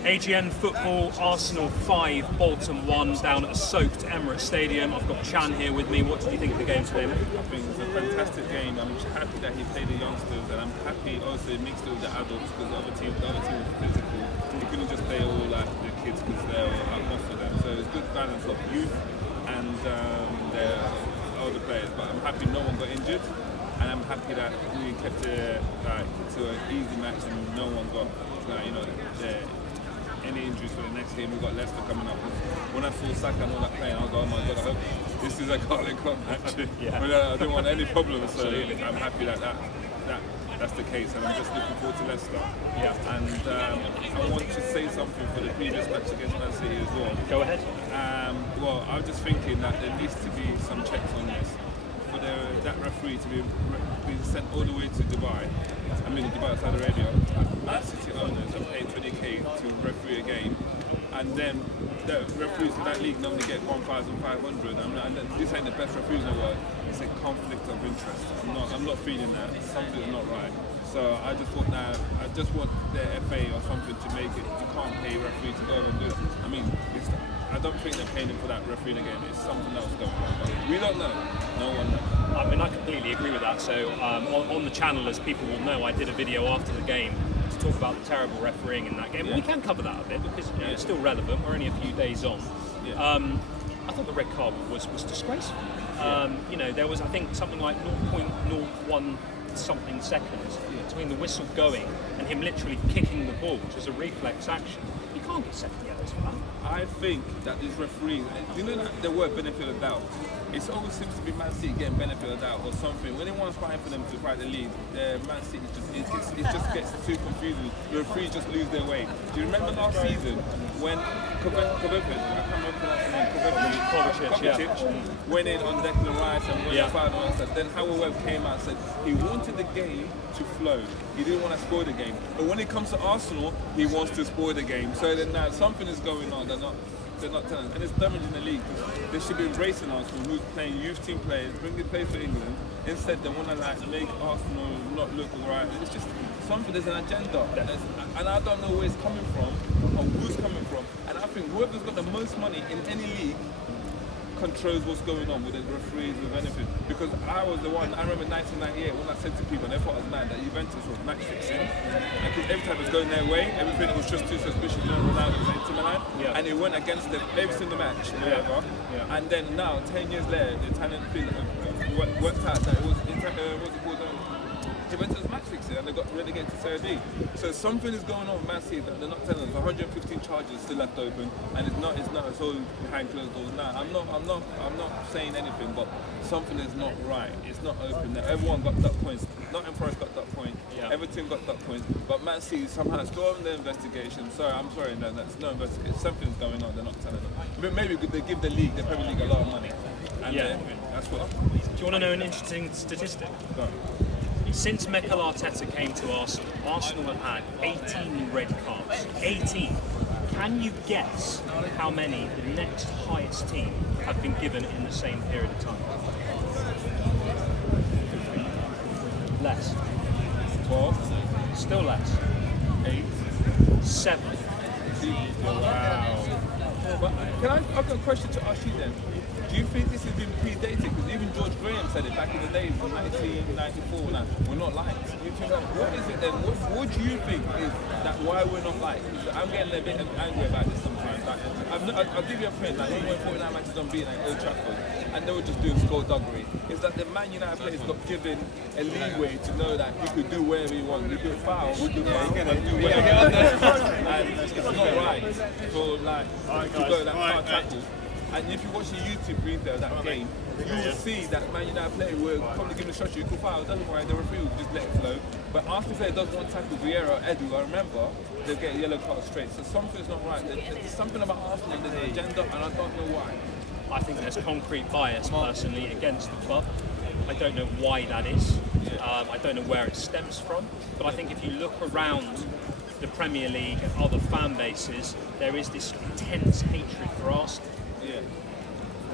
AGN football, Arsenal 5, Bolton 1, down at a soaked Emirates Stadium. I've got Chan here with me. What did you think of the game today, mate? I think it's a fantastic game. I'm happy that he played the youngsters, and I'm happy also he mixed it with the adults, because the other team was physical. He couldn't just play all like the kids because they were most of them. So it's a good balance of youth and the older players. But I'm happy no one got injured, and I'm happy that we kept it to an easy match and no one got any injuries for the next game. We've got Leicester coming up. When I saw Saka and all that playing, I was like, oh my god, I hope this is a Carling Cup match. Yeah. I don't want any problems, so I'm happy that's the case, and I'm just looking forward to Leicester. Yeah. And I want to say something for the previous match against Man City as well. Go ahead. Well, I was just thinking that there needs to be some checks on this. For that referee to be sent all the way to Dubai, Saudi Arabia, Man City owners have paid 20k to referee a game, and then the referees for that league normally get 1,500. This ain't the best referees in the world. It's a conflict of interest. I'm not feeling that. Something's not right. So I just want the FA or something to make it. You can't pay a referee to go and do it. I don't think they're paying him for that referee again. It's something else going on. But we don't know. No one knows. I completely agree with that. So on the channel, as people will know, I did a video after the game to talk about the terrible refereeing in that game. Yeah. We can cover that a bit because it's still relevant. We're only a few days on. Yeah. I thought the red card was disgraceful. There was, I think, something like 0.01 something seconds between the whistle going and him literally kicking the ball, which was a reflex action. You can't get second yellows for that. I think that these referees, the word benefit of doubt, it always seems to be Man City getting benefit of doubt or something. When anyone's fighting for them to fight the league, Man City it just gets too confusing. The referees just lose their way. Do you remember last season when Kovacic went in on Declan Rice and fouled on us? Then Howard Webb came out and said he wanted the game to flow. He didn't want to spoil the game. But when it comes to Arsenal, he wants to spoil the game. So then now something is going on. They're not telling us. And it's damaging the league. They should be embracing Arsenal, who's playing youth team players, bringing players for England. Instead, they want to make Arsenal not look right. It's just something. There's an agenda, and I don't know where it's coming from or who's coming from. And I think whoever's got the most money in any league controls what's going on with the referees, with anything. Because I was the one, I remember 1998 when I said to people, and they thought I was mad, that Juventus was match fixing. And because every time it was going their way, everything was just too suspicious. Ronaldo was Inter Milan, and it went against them every single match, whatever. And then now, 10 years later, the Italian thing worked out that it was Juventus match fixing, and they got relegated to Serie D. So something is going on with Man City that they're not telling us. 115 charges still left open, and it's all behind closed doors. Now, I'm not saying anything, but something is not right. It's not open. Everyone got duck points. Nottingham Forest got duck points. Everton got duck points, but Man City somehow still on the investigation. I'm sorry, no, that's no investigation. Something's going on. They're not telling them. Maybe they give the Premier League, a lot of money, and that's what. Do you want to know an interesting statistic? Go on. Since Mikel Arteta came to Arsenal have had 18 red cards. 18. Can you guess how many the next highest team have been given in the same period of time? Less. 12. Still less. 8. 7. Wow. But I've got a question to ask you then. Do you think this has been predated? Because even George Graham said it back in the days in 1994. Now, we're not liked. What is it then? What do you think is that why we're not liked? I'm getting a bit angry about this sometimes. I'll give you a friend. Like, he went 49 matches unbeaten at Old Trafford, and they were just doing skullduggery. Is that the Man United players got given a leeway to know that he could do whatever he wants. He could foul, he could do whatever he wants. And it's not right for to go that far tackle. And if you watch the YouTube replay of that game, you will see that Man United player will probably give a shot, you could foul, doesn't worry, the referee will just let it flow. But after player does one tackle, Vieira or Edu, I remember, they'll get a yellow card straight. So something's not right. There's something about Arsenal, there's an agenda, and I don't know why. I think there's concrete bias, personally, against the club. I don't know why that is. I don't know where it stems from. But I think if you look around the Premier League and other fan bases, there is this intense hatred for Arsenal.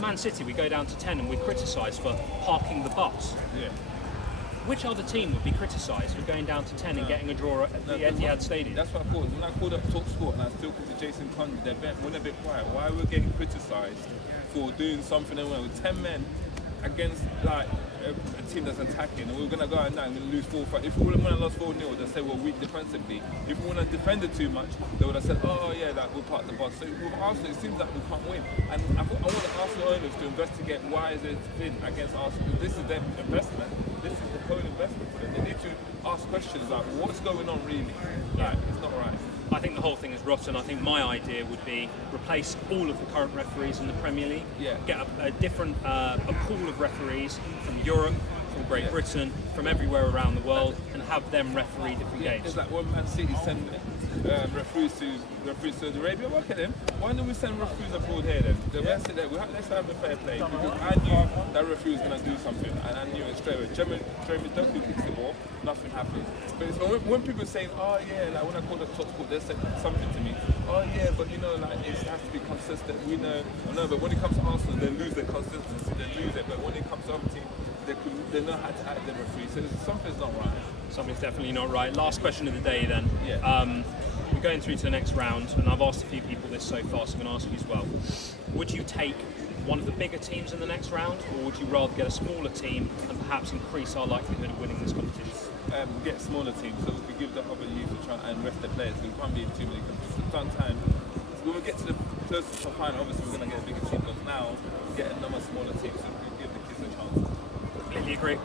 Man City, we go down to 10 and we're criticised for parking the bus. which other team would be criticised for going down to 10 and getting a draw at the Etihad Stadium? That's what I thought. When I called up Talk Sport and I still called to Jason Conley, we're a bit quiet. Why are we getting criticised for doing something with 10 men against like a team that's attacking, and we're going to go out now and lose 4-5. If we would have lost 4-0, they'd say we're weak defensively. If we would have defended too much, they would have said, oh yeah, that we're part of the boss. So with Arsenal, it seems like we can't win. And I want the Arsenal owners to investigate why is it been against Arsenal. This is their investment. This is the co-investment for them. They need to ask questions like, what's going on really? Like, it's not right. I think the whole thing is rotten. I think my idea would be replace all of the current referees in the Premier League. Yeah. Get a different a pool of referees from Europe, from Great Britain, from everywhere around the world, and have them referee different games. It's like when Man City send referees to Saudi Arabia. Look at them. Why don't we send referees abroad here then? Let's have a fair play, because I knew that referee was going to do something, and I knew it straight away. Jeremy Doku kicks the ball, nothing happens. But it's when people are saying, oh yeah, like when I called up Top Sport, they said something to me. Oh yeah, but you know, like it has to be consistent. We know, but when it comes to Arsenal, they lose their consistency. They lose it. But when it comes to other teams, they know how to act the referee. So something's not right. Something's definitely not right. Last question of the day then. Yeah. We're going through to the next round, and I've asked a few people this so far, so I'm going to ask you as well. Would you take one of the bigger teams in the next round, or would you rather get a smaller team and perhaps increase our likelihood of winning this competition? Get smaller teams so we can give the other youth a try and rest the players. We can't be in too many competitions. Sometimes when we get to the closest to the final, obviously we're going to get a bigger team, but now get another smaller team so we can give the kids a chance. Completely agree.